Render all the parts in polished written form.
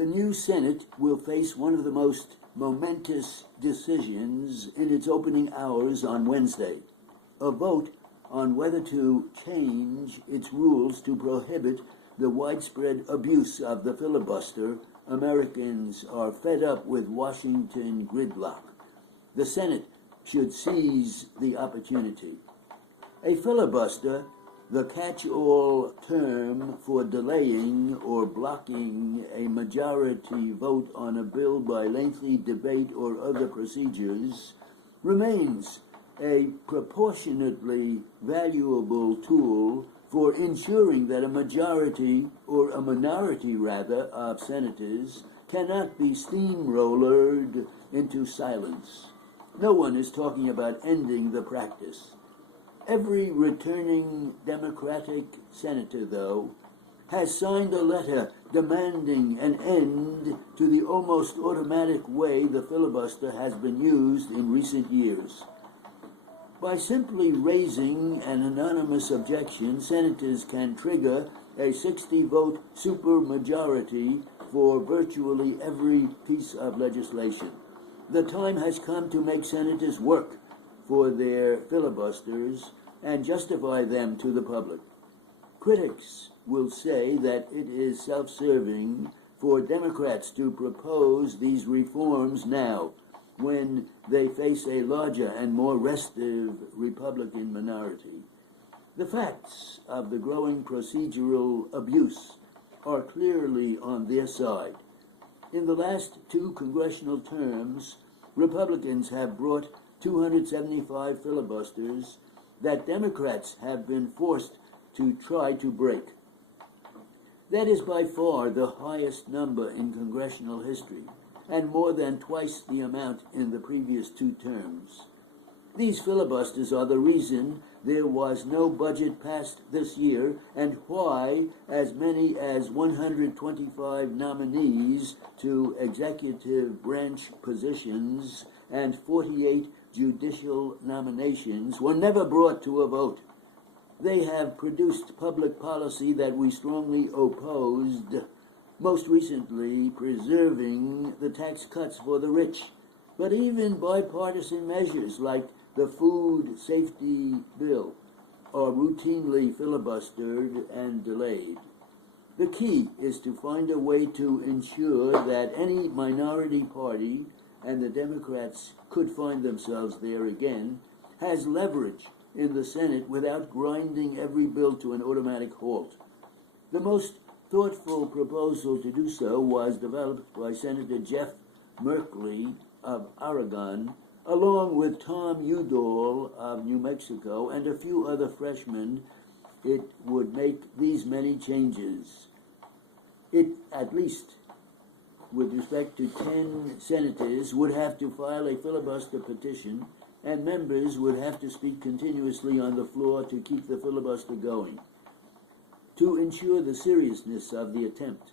The new Senate will face one of the most momentous decisions in its opening hours on Wednesday, a vote on whether to change its rules to prohibit the widespread abuse of the filibuster. Americans are fed up with Washington gridlock. The Senate should seize the opportunity. A filibuster, the catch-all term for delaying or blocking a majority vote on a bill by lengthy debate or other procedures, remains a proportionately valuable tool for ensuring that a majority, or a minority rather, of senators cannot be steamrollered into silence. No one is talking about ending the practice. Every returning Democratic senator, though, has signed a letter demanding an end to the almost automatic way the filibuster has been used in recent years. By simply raising an anonymous objection, senators can trigger a 60-vote supermajority for virtually every piece of legislation. The time has come to make senators work for their filibusters and justify them to the public. Critics will say that it is self-serving for Democrats to propose these reforms now, when they face a larger and more restive Republican minority. The facts of the growing procedural abuse are clearly on their side. In the last two congressional terms, Republicans have brought 275 filibusters that Democrats have been forced to try to break. That is by far the highest number in congressional history, and more than twice the amount in the previous two terms. These filibusters are the reason there was no budget passed this year, and why as many as 125 nominees to executive branch positions and 48 judicial nominations were never brought to a vote. They have produced public policy that we strongly opposed, most recently preserving the tax cuts for the rich, but even bipartisan measures like the Food Safety Bill are routinely filibustered and delayed. The key is to find a way to ensure that any minority party, and the Democrats could find themselves there again, has leverage in the Senate without grinding every bill to an automatic halt. The most thoughtful proposal to do so was developed by Senator Jeff Merkley of Oregon, along with Tom Udall of New Mexico and a few other freshmen. It would make these many changes. It, at least with respect to 10 senators, would have to file a filibuster petition, and members would have to speak continuously on the floor to keep the filibuster going. To ensure the seriousness of the attempt,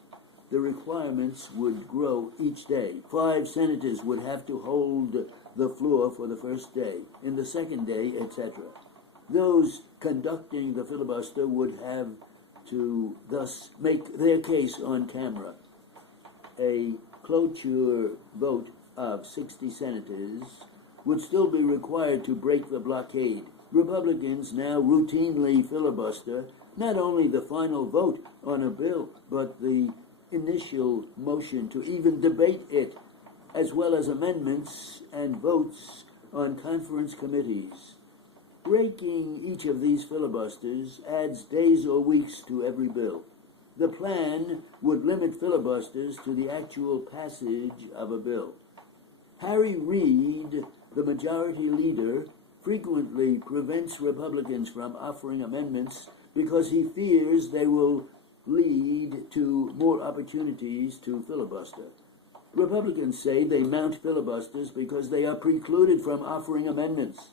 the requirements would grow each day. 5 senators would have to hold the floor for the first day, in the second day, etc. Those conducting the filibuster would have to thus make their case on camera. A cloture vote of 60 senators would still be required to break the blockade. Republicans now routinely filibuster not only the final vote on a bill, but the initial motion to even debate it, as well as amendments and votes on conference committees. Breaking each of these filibusters adds days or weeks to every bill. The plan would limit filibusters to the actual passage of a bill. Harry Reid, the majority leader, frequently prevents Republicans from offering amendments because he fears they will lead to more opportunities to filibuster. Republicans say they mount filibusters because they are precluded from offering amendments.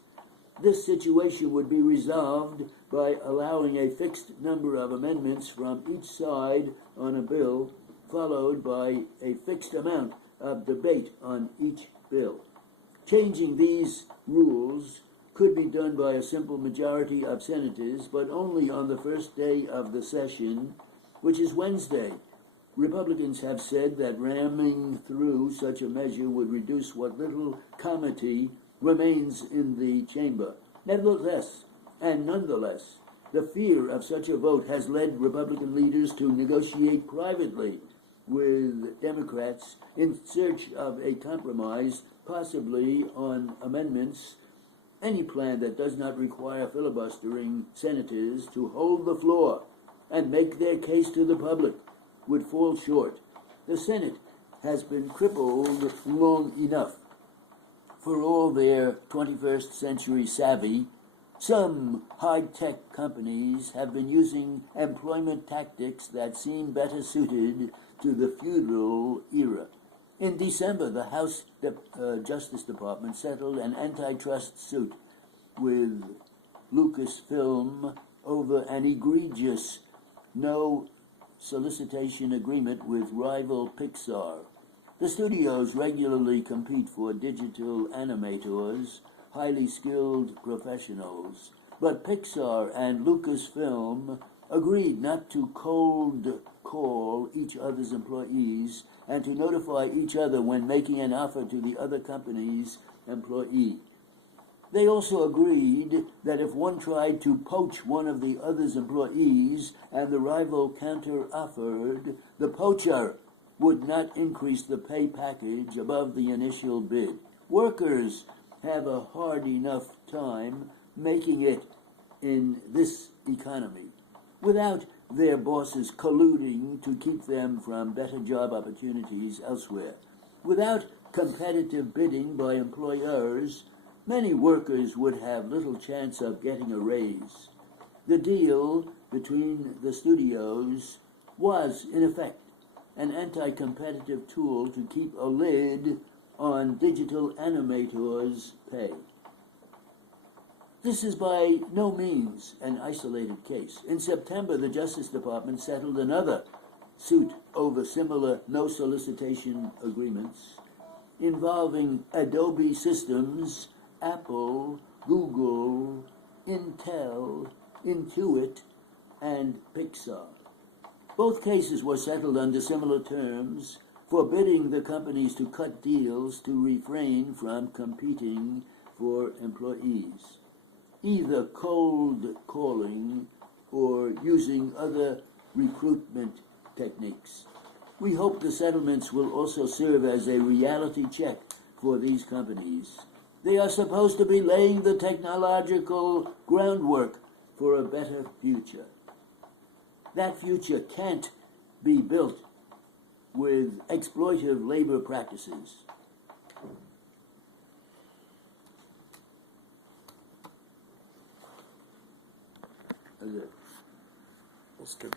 This situation would be resolved by allowing a fixed number of amendments from each side on a bill, followed by a fixed amount of debate on each bill. Changing these rules could be done by a simple majority of senators, but only on the first day of the session, which is Wednesday. Republicans have said that ramming through such a measure would reduce what little comity remains in the chamber. Nevertheless, and nonetheless, the fear of such a vote has led Republican leaders to negotiate privately with Democrats in search of a compromise, possibly on amendments. Any plan that does not require filibustering senators to hold the floor and make their case to the public would fall short. The Senate has been crippled long enough. For all their 21st century savvy, some high-tech companies have been using employment tactics that seem better suited to the feudal era. In December, the House Justice Department settled an antitrust suit with Lucasfilm over an egregious no solicitation agreement with rival Pixar. The studios regularly compete for digital animators, highly skilled professionals, but Pixar and Lucasfilm agreed not to cold call each other's employees and to notify each other when making an offer to the other company's employee. They also agreed that if one tried to poach one of the other's employees and the rival counter-offered, the poacher would not increase the pay package above the initial bid. Workers have a hard enough time making it in this economy without their bosses colluding to keep them from better job opportunities elsewhere. Without competitive bidding by employers, many workers would have little chance of getting a raise. The deal between the studios was, in effect, an anti-competitive tool to keep a lid on digital animators' pay. This is by no means an isolated case. In September, the Justice Department settled another suit over similar no-solicitation agreements involving Adobe Systems, Apple, Google, Intel, Intuit, and Pixar. Both cases were settled under similar terms, forbidding the companies to cut deals to refrain from competing for employees, either cold calling or using other recruitment techniques. We hope the settlements will also serve as a reality check for these companies. They are supposed to be laying the technological groundwork for a better future. That future can't be built with exploitative labor practices. That's good.